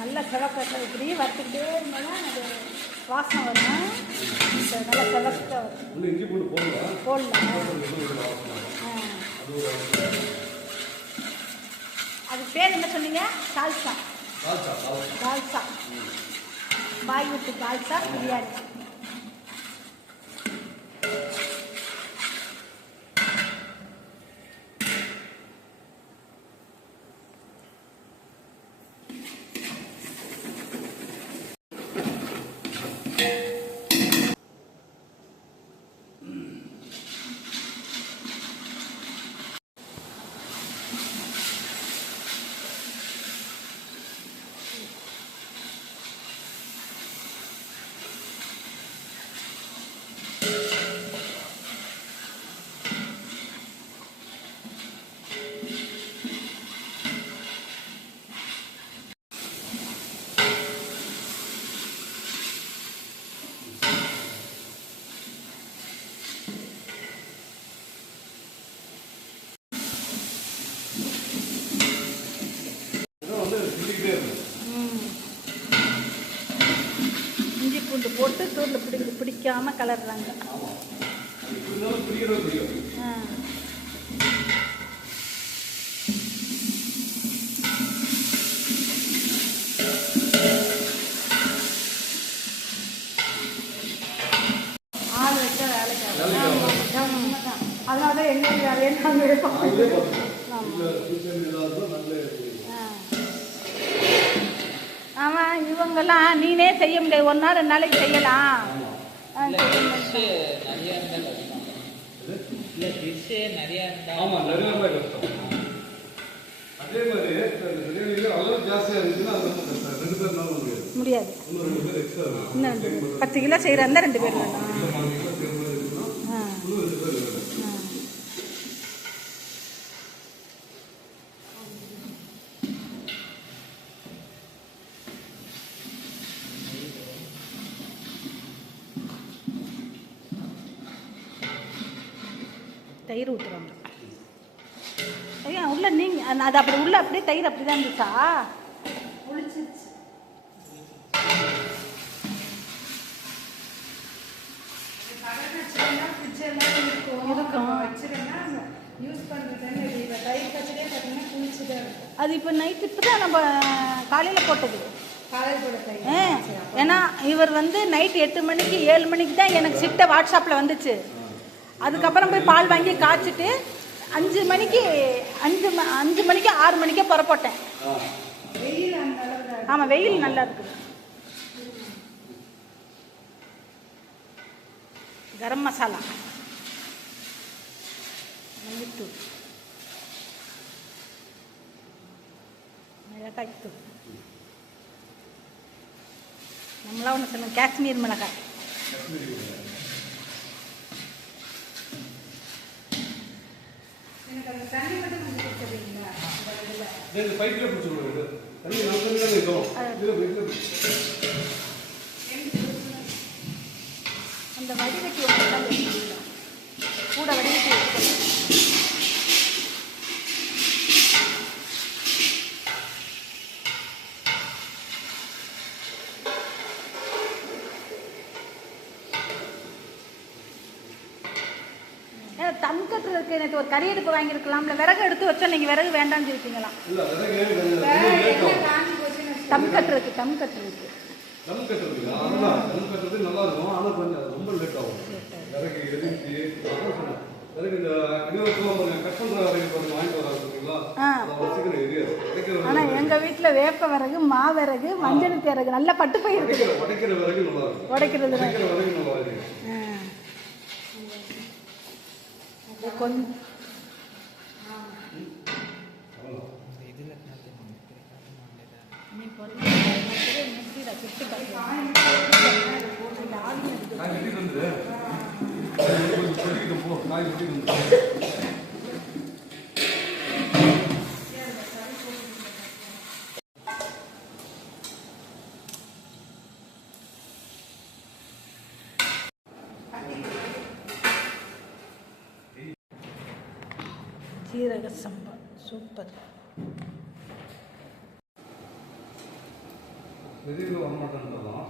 நல்ல சிவக்க இப்படி வறுத்துக்கிட்டே இருந்தாலும் அது வாசனை வரும். நல்லா சிவக்க போடலாம். அது பேர் என்ன சொன்னீங்க? சால்சா. சால்சா பாய் விட்டு சால்சா பிரியாணி. இஞ்சி பூண்டு போட்டு தூரில் பிடிக்காம கலர்றாங்க. ஆள் வச்சா வேலைக்கு அதனால எங்களுக்கு வேலையை நாங்கள் எடுப்போம். ஆமாம், இவங்கெல்லாம் நீனே செய்ய முடியாது, ஒரு நாள் 2 நாளைக்கு செய்யலாம். முடியாது. இன்னும் 10 கிலோ செய்கிறா இருந்தால் 2 பேர் வேணும். தயிர் ஊற்றுறாங்க. ஐயா உள்ள நீங்கள் அது அப்படி உள்ள அப்படியே தயிர் அப்படி தான் இருந்துச்சா? ஒழிச்சிருச்சு. அது இப்போ நைட்டு இப்போ தான் நம்ம காலையில் போட்டது. ஏன்னா இவர் வந்து நைட்டு 8 மணிக்கு 7 மணிக்கு தான் எனக்கு சிட்டை வாட்ஸ்அப்பில் வந்துச்சு. அதுக்கப்புறம் போய் பால் வாங்கி காய்ச்சிட்டு 5 மணிக்கு 6 மணிக்கே புறப்போட்டேன். ஆமாம், வெயில் நல்லா இருக்குது. கரம் மசாலா, மல்லித்தூள், மிளகாய்த்தூள், நம்மளாம் ஒன்று சொல்லுவோம் காஷ்மீர் மிளகாய். அந்த வடிகட்டி கூட வடிகட்டி தம் கட்டுறதுக்கு எனக்கு ஒரு கறி அடுப்பு வாங்கியிருக்கலாம்ல. விறகு எடுத்து வச்சா நீங்கள் விறகு வேண்டாம்னு சொல்லிட்டீங்களா? தம் கட்டுறதுக்கு நல்லா இருக்கும். ஆனால் கொஞ்சம் ரொம்ப லேட் ஆகும். விறகு எரிஞ்சு ஆனால் எங்கள் வீட்டில் வேப்ப விறகு, மாவிறகு, மஞ்சள் விறகு நல்ல பட்டு போயிருக்கு. உடைக்கிறது கொஞ்சம் சீரக சம்பா சூப்பர். வெளியில் வரமாட்டேன்றதான்